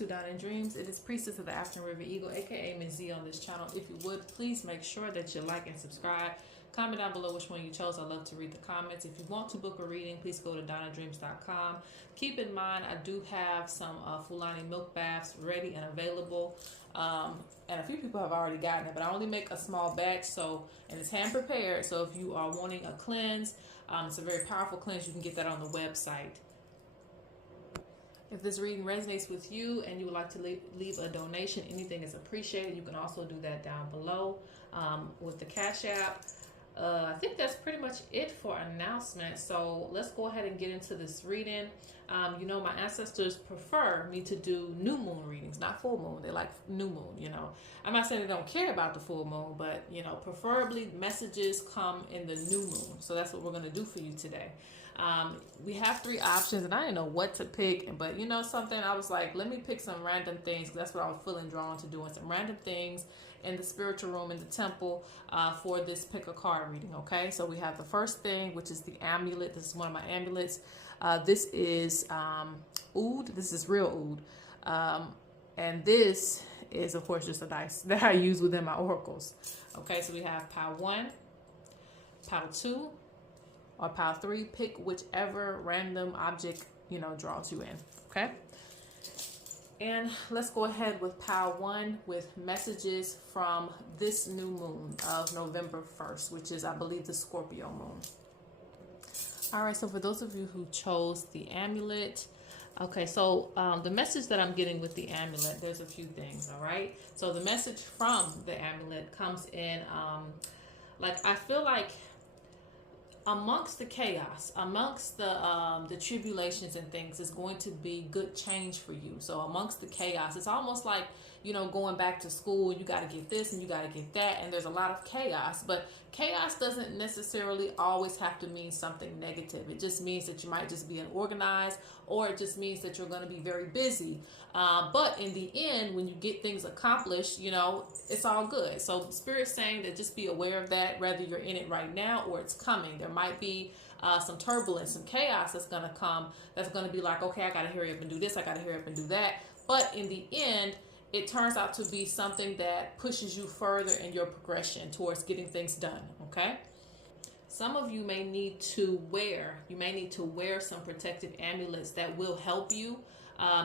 to Donna Dreams. It is Priestess of the Afton River Eagle, aka Ms.Z on this channel. If you would, please make sure that you like and subscribe. Comment down below which one you chose. I love to read the comments. If you want to book a reading, please go to donnadreams.com. Keep in mind, I do have some Fulani milk baths ready and available. And a few people have already gotten it, but I only make a small batch, and it's hand prepared. So if you are wanting a cleanse, it's a very powerful cleanse. You can get that on the website. If this reading resonates with you and you would like to leave a donation, anything is appreciated. You can also do that down below with the Cash App. I think that's pretty much it for announcements. So let's go ahead and get into this reading. You know, my ancestors prefer me to do new moon readings, not full moon. They like new moon, you know. I'm not saying they don't care about the full moon, but, you know, preferably messages come in the new moon. So that's what we're going to do for you today. We have 3 options, and I didn't know what to pick, but you know something, I was like, let me pick some random things, because that's what I was feeling drawn to doing, some random things in the spiritual room, in the temple, for this pick a card reading. Okay, so we have the first thing, which is the amulet. This is one of my amulets. This is oud. This is real oud, and this is, of course, just a dice that I use within my oracles. Okay, so we have pile 1, pile 2, or pile 3. Pick whichever random object, you know, draws you in. Okay, and let's go ahead with pile 1 with messages from this new moon of November 1st, which is, I believe, the Scorpio moon. All right, so for those of you who chose the amulet, okay, so the message that I'm getting with the amulet, there's a few things. All right, so the message from the amulet comes in, like, I feel like amongst the chaos, amongst the tribulations and things, is going to be good change for you. So amongst the chaos, it's almost like, you know, going back to school, you got to get this and you got to get that, and there's a lot of chaos. But chaos doesn't necessarily always have to mean something negative. It just means that you might just be unorganized, or it just means that you're going to be very busy. But in the end, when you get things accomplished, you know, it's all good. So Spirit's saying that just be aware of that, whether you're in it right now or it's coming. There might be some turbulence, some chaos that's going to come, that's going to be like, okay, I got to hurry up and do this, I got to hurry up and do that. But in the end, it turns out to be something that pushes you further in your progression towards getting things done. Okay, some of you may need to wear some protective amulets that will help you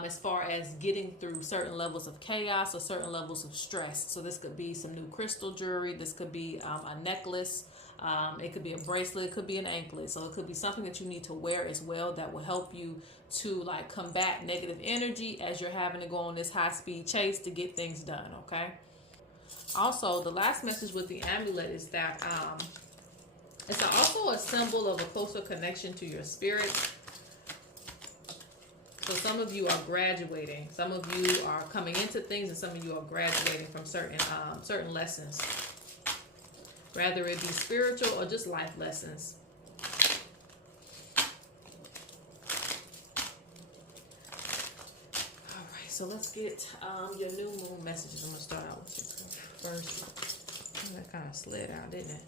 as far as getting through certain levels of chaos or certain levels of stress. So this could be some new crystal jewelry, this could be a necklace, it could be a bracelet, it could be an anklet. So it could be something that you need to wear as well that will help you to, like, combat negative energy as you're having to go on this high-speed chase to get things done. Okay, also the last message with the amulet is that it's also a symbol of a closer connection to your spirit. So some of you are graduating, some of you are coming into things, and some of you are graduating from certain lessons, whether it be spiritual or just life lessons. All right, so let's get your new moon messages. I'm gonna start out with you first. That kind of slid out, didn't it?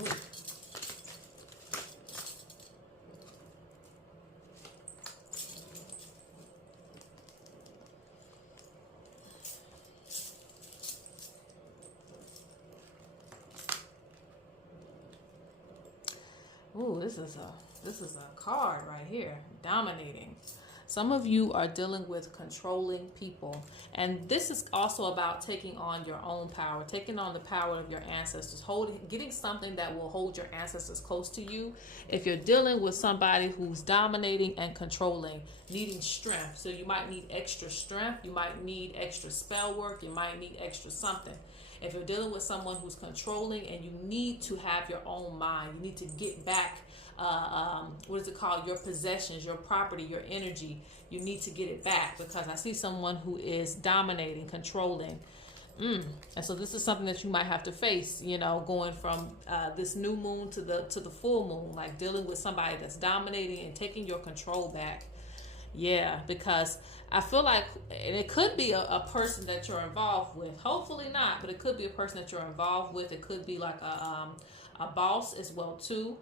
Ooh. Ooh, this is a card right here, dominating. Some of you are dealing with controlling people, and this is also about taking on your own power, taking on the power of your ancestors, getting something that will hold your ancestors close to you. If you're dealing with somebody who's dominating and controlling, needing strength, so you might need extra strength, you might need extra spell work, you might need extra something. If you're dealing with someone who's controlling and you need to have your own mind, you need to get back, what is it called? Your possessions, your property, your energy. You need to get it back, because I see someone who is dominating, controlling. And so this is something that you might have to face, you know, going from this new moon to the full moon, like dealing with somebody that's dominating and taking your control back. Yeah, because I feel like, and it could be a person that you're involved with. Hopefully not, but it could be a person that you're involved with. It could be like a boss as well too.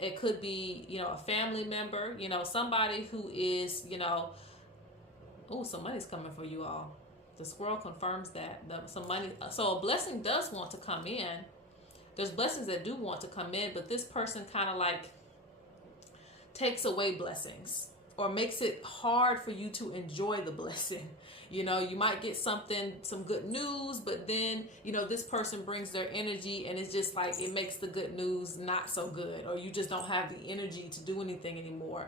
It could be, you know, a family member, you know, somebody who is, you know, Oh, some money's coming for you all. The squirrel confirms that some money. So a blessing does want to come in. There's blessings that do want to come in, but this person kind of like takes away blessings or makes it hard for you to enjoy the blessing. You know, you might get some good news, but then, you know, this person brings their energy and it's just like it makes the good news not so good, or you just don't have the energy to do anything anymore.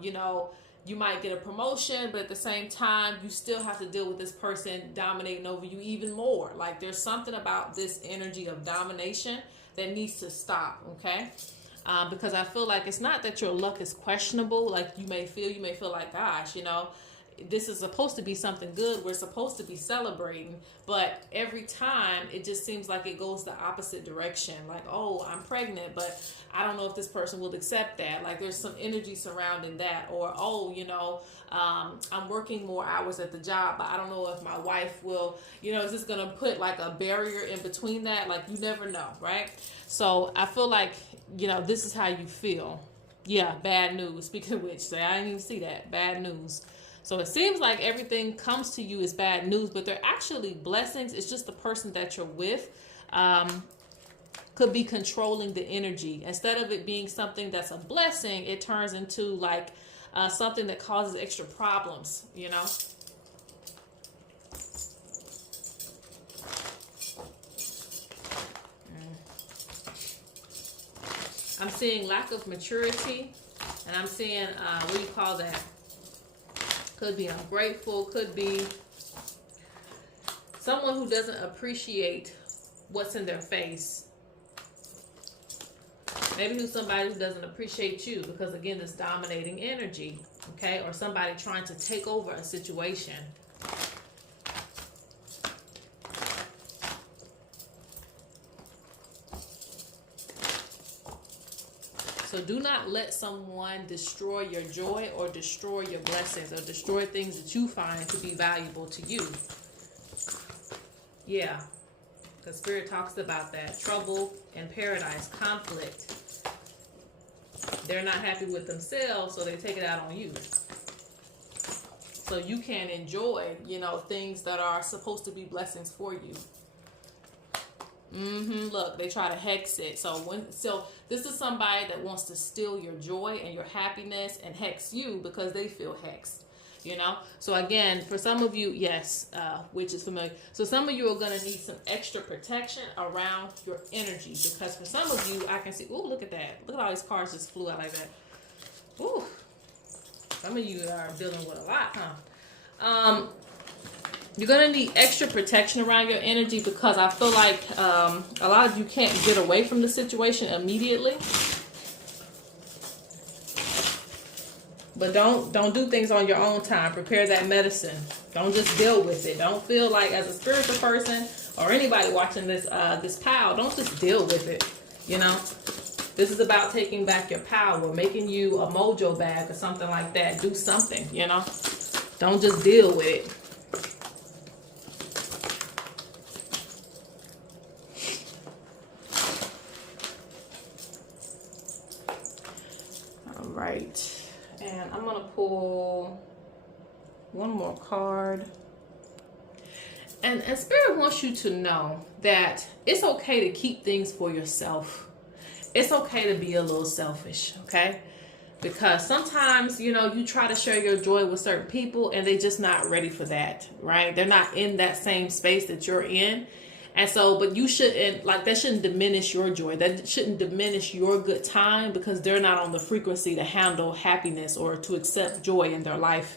You know, you might get a promotion, but at the same time, you still have to deal with this person dominating over you even more. Like there's something about this energy of domination that needs to stop, okay? Because I feel like it's not that your luck is questionable. Like you may feel like, gosh, you know, this is supposed to be something good. We're supposed to be celebrating, but every time it just seems like it goes the opposite direction. Like, oh, I'm pregnant, but I don't know if this person will accept that. Like there's some energy surrounding that. Or, oh, you know, I'm working more hours at the job, but I don't know if my wife will, you know, is this going to put like a barrier in between that? Like you never know, right? So I feel like, you know, this is how you feel. Yeah, bad news. Speaking of which, say I didn't even see that. Bad news. So it seems like everything comes to you as bad news, but they're actually blessings. It's just the person that you're with could be controlling the energy. Instead of it being something that's a blessing, it turns into like something that causes extra problems, you know? I'm seeing lack of maturity, and I'm seeing, what do you call that? Could be ungrateful, could be someone who doesn't appreciate what's in their face. Maybe who's somebody who doesn't appreciate you because, again, this dominating energy, okay? Or somebody trying to take over a situation. So do not let someone destroy your joy or destroy your blessings or destroy things that you find to be valuable to you. Yeah, because Spirit talks about that. Trouble in paradise, conflict. They're not happy with themselves, so they take it out on you. So you can enjoy, you know, things that are supposed to be blessings for you. Look, they try to hex it. So this is somebody that wants to steal your joy and your happiness and hex you because they feel hexed, you know? So again, for some of you, yes, which is familiar. So some of you are going to need some extra protection around your energy because for some of you, I can see, ooh, look at that. Look at all these cards just flew out like that. Ooh, some of you are dealing with a lot, huh? You're going to need extra protection around your energy because I feel like a lot of you can't get away from the situation immediately. But don't do things on your own time. Prepare that medicine. Don't just deal with it. Don't feel like as a spiritual person or anybody watching this this pile, don't just deal with it. You know, this is about taking back your power, making you a mojo bag or something like that. Do something, you know. Don't just deal with it. Right, and I'm gonna pull one more card, and Spirit wants you to know that it's okay to keep things for yourself. It's okay to be a little selfish, okay? Because sometimes, you know, you try to share your joy with certain people and they're just not ready for that, right? They're not in that same space that you're in. And so, but you shouldn't, like, that shouldn't diminish your joy. That shouldn't diminish your good time because they're not on the frequency to handle happiness or to accept joy in their life.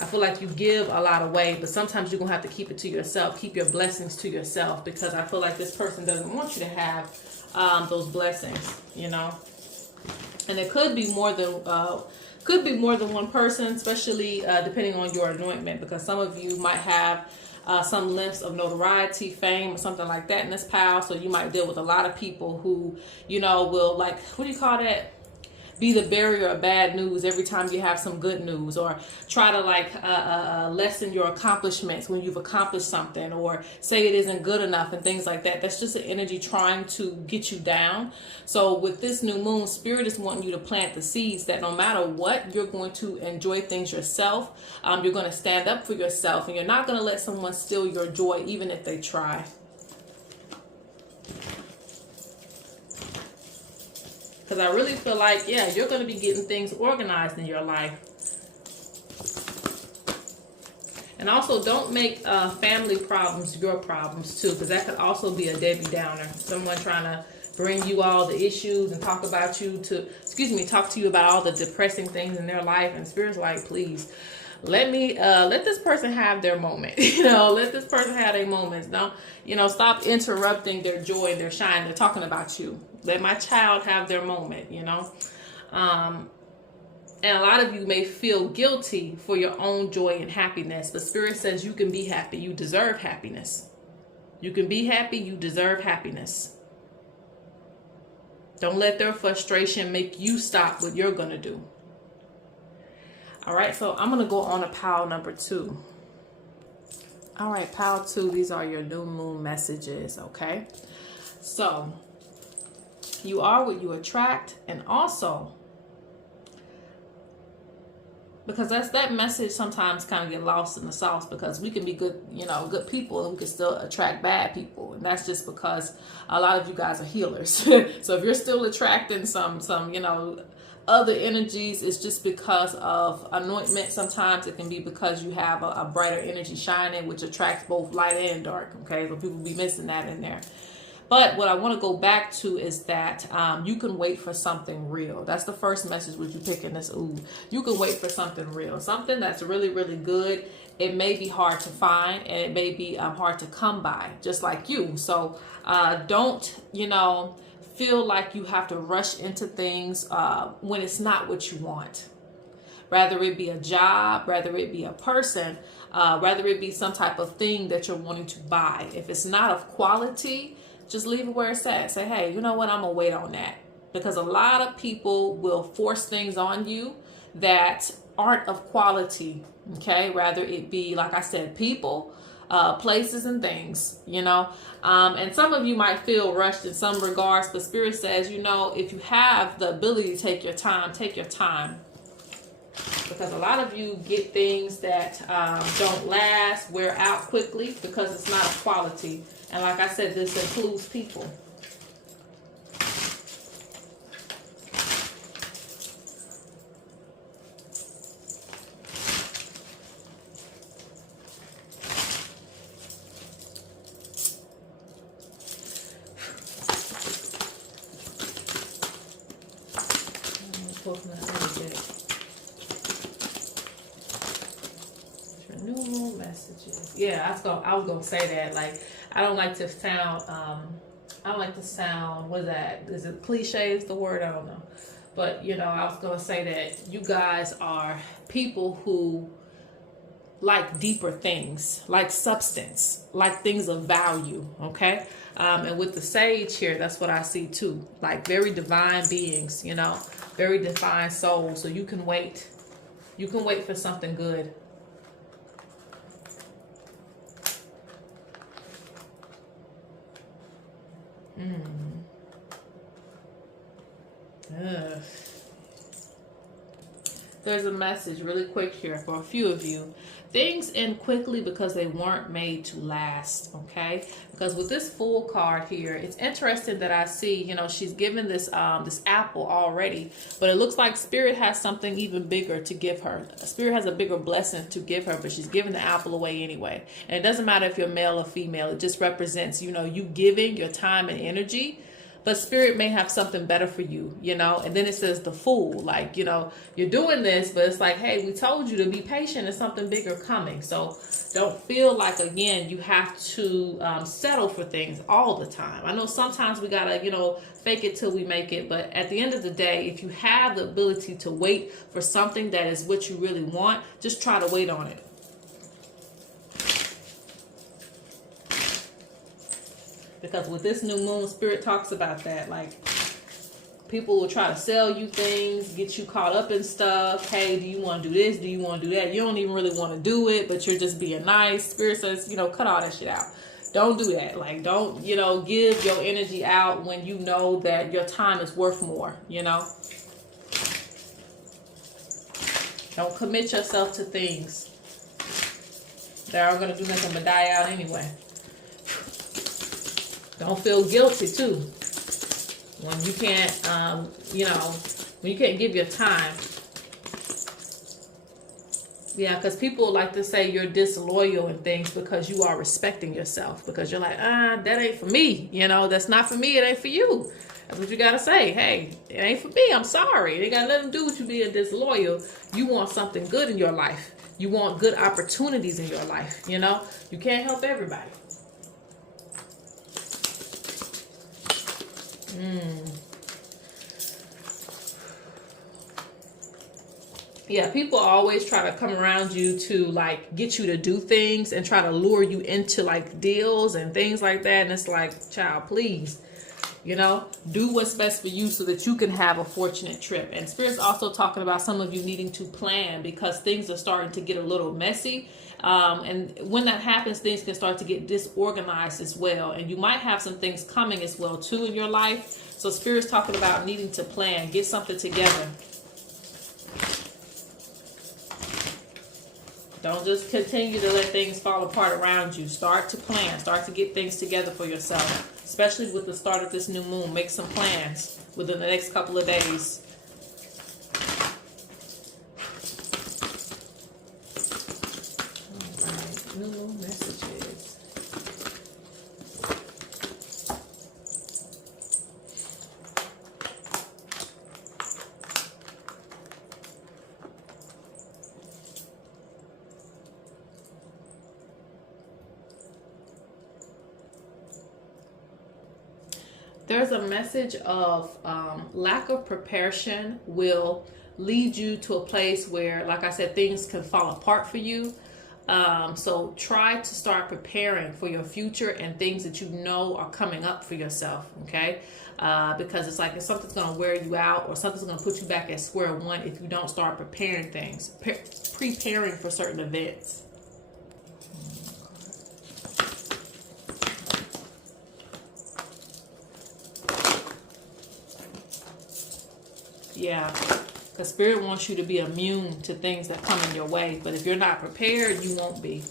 I feel like you give a lot away, but sometimes you're going to have to keep it to yourself. Keep your blessings to yourself because I feel like this person doesn't want you to have those blessings, you know. And it could be more than one person, especially depending on your anointment, because some of you might have some lengths of notoriety, fame, or something like that in this pile. So you might deal with a lot of people who, you know, will, like, what do you call that? be the bearer of bad news every time you have some good news, or try to like lessen your accomplishments when you've accomplished something, or say it isn't good enough and things like that. That's just an energy trying to get you down. So with this new moon, Spirit is wanting you to plant the seeds that no matter what, you're going to enjoy things yourself. You're going to stand up for yourself, and you're not going to let someone steal your joy, even if they try. Because I really feel like, yeah, you're going to be getting things organized in your life. And also, don't make family problems your problems too, because that could also be a Debbie Downer. Someone trying to bring you all the issues and talk about you to, talk to you about all the depressing things in their life. And Spirit's like, please, let this person have their moment. Let this person have their moments. Don't, stop interrupting their joy and their shine. They're talking about you. Let my child have their moment, And a lot of you may feel guilty for your own joy and happiness. But Spirit says you can be happy. You deserve happiness. You can be happy. You deserve happiness. Don't let their frustration make you stop what you're going to do. All right, so I'm going to go on to pile number 2. All right, pile 2, these are your new moon messages, okay? So, you are what you attract, and also, because that message sometimes kind of get lost in the sauce, because we can be good, good people, and we can still attract bad people, and that's just because a lot of you guys are healers. So if you're still attracting some other energies, it's just because of anointment. Sometimes it can be because you have a brighter energy shining, which attracts both light and dark. Okay, so people be missing that in there. But what I want to go back to is that you can wait for something real. That's the first message with you picking this. You can wait for something real, something that's really, really good. It may be hard to find, and it may be hard to come by, just like you. So don't, feel like you have to rush into things when it's not what you want. Rather it be a job, rather it be a person, rather it be some type of thing that you're wanting to buy. If it's not of quality, just leave it where it's at. Say, hey, you know what? I'm going to wait on that. Because a lot of people will force things on you that aren't of quality. Okay? Rather it be, like I said, people, places and things, and some of you might feel rushed in some regards, but Spirit says, if you have the ability to take your time, take your time. Because a lot of you get things that don't last, wear out quickly, because it's not of quality. And like I said, this includes people. New messages. Yeah, I was gonna say that. Like, I don't like to sound. What is that? Is it cliche? Is the word? I don't know. But I was gonna say that you guys are people who like deeper things, like substance, like things of value. Okay. And with the sage here, that's what I see too. Like very divine beings. Very divine souls. So you can wait. You can wait for something good. There's a message really quick here for a few of you. Things end quickly because they weren't made to last, okay? Because with this Fool card here, it's interesting that I see, she's given this this apple already, but it looks like Spirit has something even bigger to give her. Spirit has a bigger blessing to give her, but she's giving the apple away anyway. And it doesn't matter if you're male or female. It just represents, you giving your time and energy. But Spirit may have something better for you, And then it says the Fool, like, you're doing this, but it's like, hey, we told you to be patient. There's something bigger coming. So don't feel like, again, you have to settle for things all the time. I know sometimes we got to, fake it till we make it. But at the end of the day, if you have the ability to wait for something that is what you really want, just try to wait on it. Because with this new moon, Spirit talks about that, like People will try to sell you things, get you caught up in stuff. Hey, do you want to do this? Do you want to do that? You don't even really want to do it, but you're just being nice. Spirit says, cut all that shit out. Don't do that. Like, don't, give your energy out when you know that your time is worth more, Don't commit yourself to things that aren't going to do nothing but die out anyway. Don't feel guilty, too. When you can't, when you can't give your time. Yeah, because people like to say you're disloyal and things because you are respecting yourself. Because you're like, that ain't for me. That's not for me. It ain't for you. That's what you got to say. Hey, it ain't for me. I'm sorry. It ain't got nothing to do with you being disloyal. You want something good in your life. You want good opportunities in your life. You can't help everybody. Yeah, people always try to come around you to like get you to do things and try to lure you into like deals and things like that. And it's like, child, please, do what's best for you so that you can have a fortunate trip. And Spirit's also talking about some of you needing to plan because things are starting to get a little messy. And when that happens, things can start to get disorganized as well. And you might have some things coming as well, too, in your life. So Spirit's talking about needing to plan, get something together. Don't just continue to let things fall apart around you. Start to plan. Start to get things together for yourself. Especially with the start of this new moon. Make some plans within the next couple of days. New moon messages. There's a message of lack of preparation will lead you to a place where, like I said, things can fall apart for you. So try to start preparing for your future and things that you know are coming up for yourself, okay? Because it's like if something's going to wear you out or something's going to put you back at square one if you don't start preparing things, preparing for certain events. Yeah, because Spirit wants you to be immune to things that come in your way. But if you're not prepared, you won't be.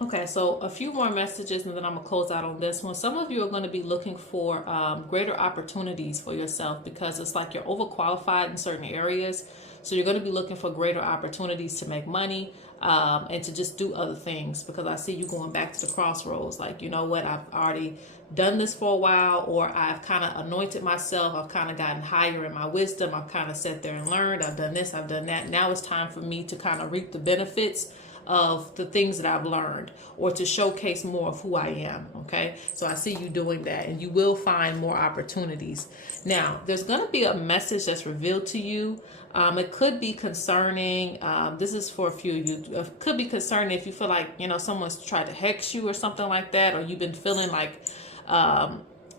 Okay, so a few more messages and then I'm going to close out on this one. Some of you are going to be looking for greater opportunities for yourself because it's like you're overqualified in certain areas. So you're going to be looking for greater opportunities to make money. And to just do other things because I see you going back to the crossroads. Like, you know what, I've already done this for a while, or I've kind of anointed myself. I've kind of gotten higher in my wisdom. I've kind of sat there and learned. I've done this, I've done that. Now it's time for me to kind of reap the benefits of the things that I've learned or to showcase more of who I am. Okay. So I see you doing that and you will find more opportunities. Now there's going to be a message that's revealed to you. It could be concerning, this is for a few of you, it could be concerning if you feel like, someone's tried to hex you or something like that, or you've been feeling like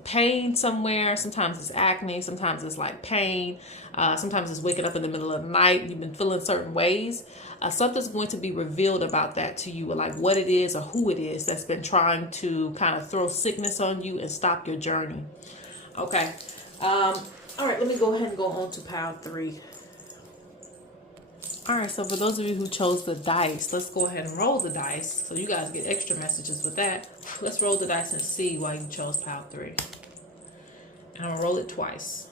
pain somewhere. Sometimes it's acne, sometimes it's like pain, sometimes it's waking up in the middle of the night, you've been feeling certain ways. Something's going to be revealed about that to you, like what it is or who it is that's been trying to kind of throw sickness on you and stop your journey. Okay. All right, let me go ahead and go on to pile 3. All right, so for those of you who chose the dice, let's go ahead and roll the dice. So you guys get extra messages with that. Let's roll the dice and see why you chose pile 3. And I'm going to roll it twice.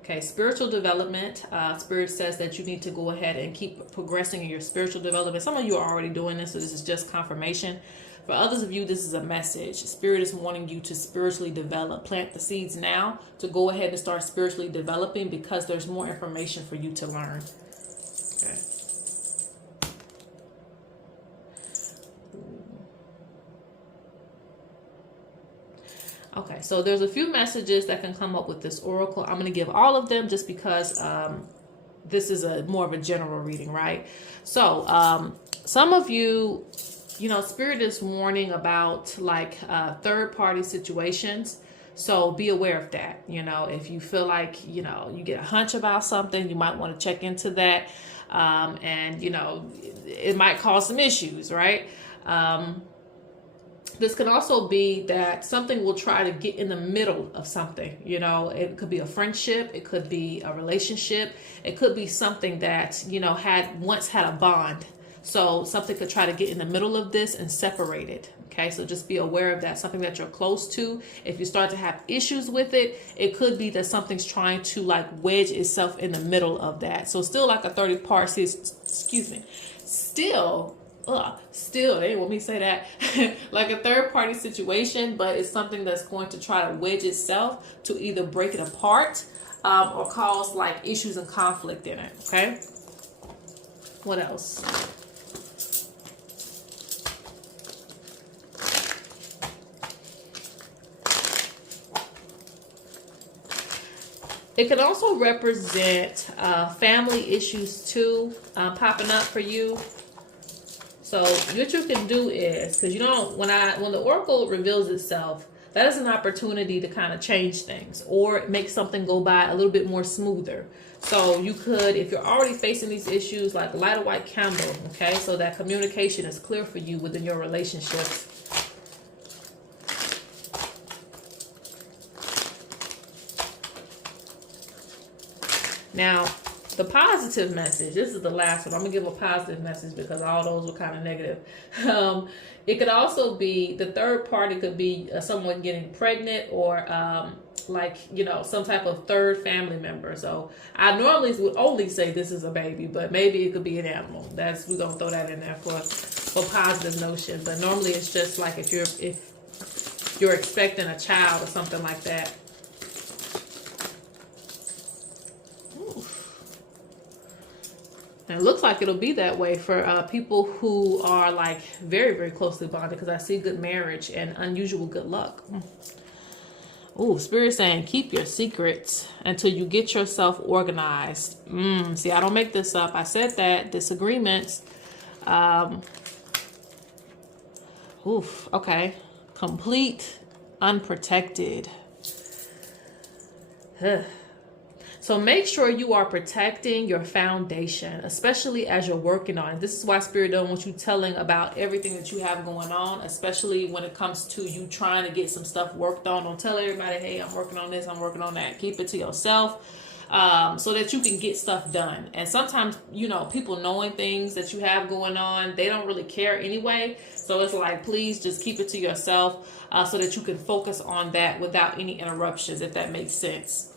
Okay, spiritual development. Spirit says that you need to go ahead and keep progressing in your spiritual development. Some of you are already doing this, so this is just confirmation. For others of you, this is a message. Spirit is wanting you to spiritually develop. Plant the seeds now to go ahead and start spiritually developing because there's more information for you to learn. Okay. Okay, so there's a few messages that can come up with this oracle. I'm going to give all of them just because this is more of a general reading, right? So some of you, you know, Spirit is warning about like third party situations. So be aware of that. You know, if you feel like, you know, you get a hunch about something, you might want to check into that. And, you know, it might cause some issues, right? This can also be that something will try to get in the middle of something. You know, it could be a friendship, it could be a relationship, it could be something that, you know, once had a bond. So something could try to get in the middle of this and separate it. Okay, so just be aware of that. Something that you're close to, if you start to have issues with it, it could be that something's trying to like wedge itself in the middle of that. So still like a 30 party, excuse me, still, they didn't want me to say that, like a third party situation, but it's something that's going to try to wedge itself to either break it apart or cause like issues and conflict in it. Okay, what else? It can also represent family issues too, popping up for you. So what you can do is, because you don't, when the oracle reveals itself, that is an opportunity to kind of change things or make something go by a little bit more smoother. So you could, if you're already facing these issues, like light a white candle, okay? So that communication is clear for you within your relationships. Now, the positive message, this is the last one. I'm going to give a positive message because all those were kind of negative. It could also be, the third party could be someone getting pregnant or like, you know, some type of third family member. So I normally would only say this is a baby, but maybe it could be an animal. We're going to throw that in there for positive notion. But normally it's just like if you're expecting a child or something like that. And it looks like it'll be that way for people who are like very, very closely bonded, because I see good marriage and unusual good luck. Oh, Spirit saying keep your secrets until you get yourself organized. See, I don't make this up. I said that. Disagreements. Okay. Complete unprotected. So make sure you are protecting your foundation, especially as you're working on it. This is why Spirit don't want you telling about everything that you have going on, especially when it comes to you trying to get some stuff worked on. Don't tell everybody, hey, I'm working on this, I'm working on that. Keep it to yourself so that you can get stuff done. And sometimes, you know, people knowing things that you have going on, they don't really care anyway. So it's like, please just keep it to yourself so that you can focus on that without any interruptions, if that makes sense.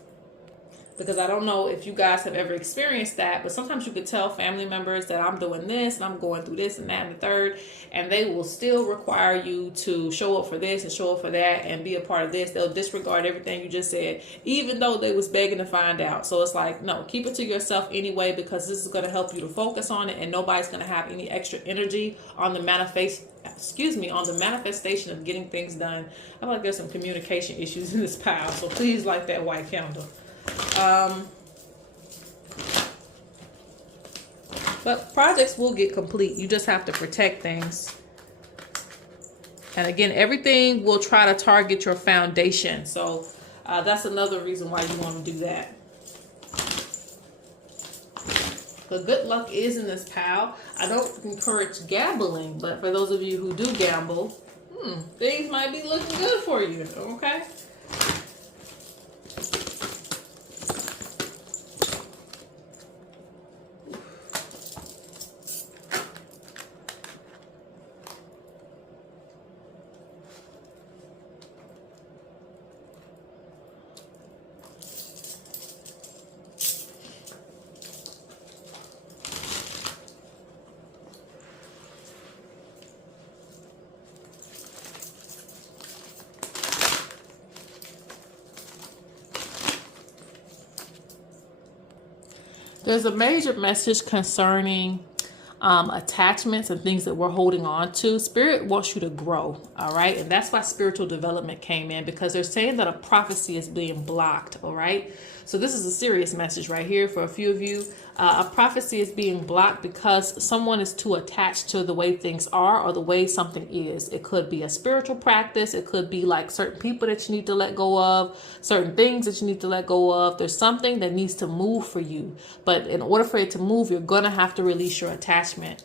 Because I don't know if you guys have ever experienced that, but sometimes you could tell family members that I'm doing this and I'm going through this and that and the third, and they will still require you to show up for this and show up for that and be a part of this. They'll disregard everything you just said, even though they was begging to find out. So it's like, no, keep it to yourself anyway, because this is going to help you to focus on it, and nobody's going to have any extra energy on the manifestation of getting things done. I feel like there's some communication issues in this pile, so please light that white candle. But projects will get complete. You just have to protect things. And again, everything will try to target your foundation. So that's another reason why you want to do that. The good luck is in this pile. I don't encourage gambling, but for those of you who do gamble, things might be looking good for you, okay? There's a major message concerning attachments and things that we're holding on to. Spirit wants you to grow, all right? And that's why spiritual development came in, because they're saying that a prophecy is being blocked, all right? So this is a serious message right here for a few of you. A prophecy is being blocked because someone is too attached to the way things are or the way something is. It could be a spiritual practice. It could be like certain people that you need to let go of, certain things that you need to let go of. There's something that needs to move for you. But in order for it to move, you're going to have to release your attachment.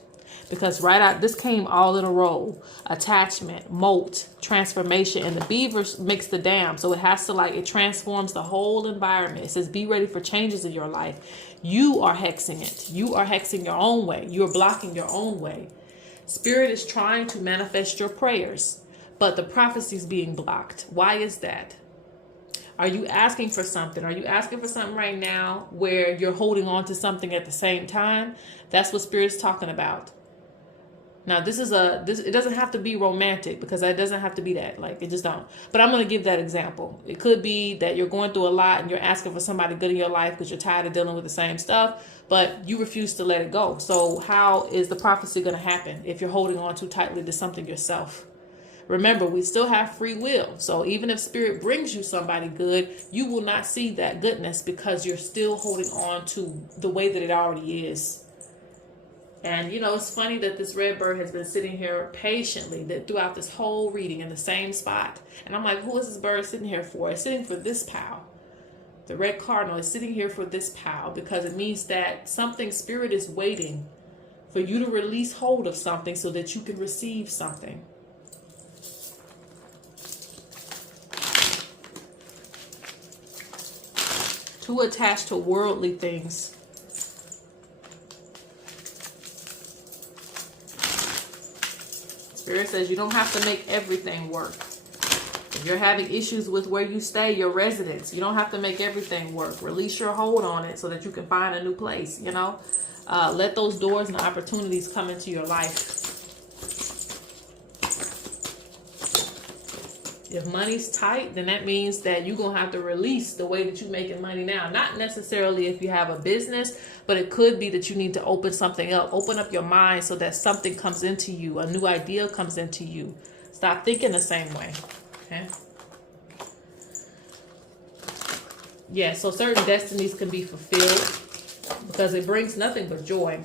Because right out, this came all in a row. Attachment, molt, transformation, and the beaver makes the dam. So it has to it transforms the whole environment. It says, be ready for changes in your life. You are hexing it. You are hexing your own way. You are blocking your own way. Spirit is trying to manifest your prayers, but the prophecy is being blocked. Why is that? Are you asking for something? Are you asking for something right now where you're holding on to something at the same time? That's what Spirit's talking about. Now, it doesn't have to be romantic, because it doesn't have to be that. It just don't. But I'm going to give that example. It could be that you're going through a lot and you're asking for somebody good in your life because you're tired of dealing with the same stuff, but you refuse to let it go. So how is the prophecy going to happen if you're holding on too tightly to something yourself? Remember, we still have free will. So even if Spirit brings you somebody good, you will not see that goodness because you're still holding on to the way that it already is. And, it's funny that this red bird has been sitting here patiently throughout this whole reading in the same spot. And I'm like, who is this bird sitting here for? It's sitting for this pal. The red cardinal is sitting here for this pal because it means that something, Spirit is waiting for you to release hold of something so that you can receive something. Too attached to worldly things. Spirit says you don't have to make everything work. If you're having issues with where you stay, your residence, you don't have to make everything work. Release your hold on it so that you can find a new place, Let those doors and opportunities come into your life. If money's tight, then that means that you're going to have to release the way that you're making money now. Not necessarily if you have a business, but it could be that you need to open something up. Open up your mind so that something comes into you. A new idea comes into you. Stop thinking the same way. Okay? Yeah, so certain destinies can be fulfilled because it brings nothing but joy.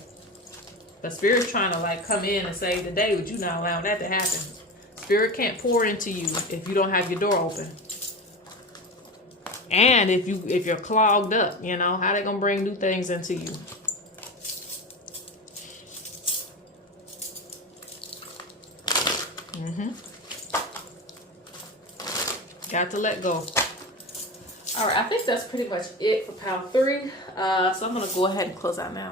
But Spirit's trying to come in and save the day, but you're not allowing that to happen. Spirit can't pour into you if you don't have your door open. And if you're clogged up, how they gonna bring new things into you? Got to let go. All right, I think that's pretty much it for pile 3. So I'm gonna go ahead and close out now.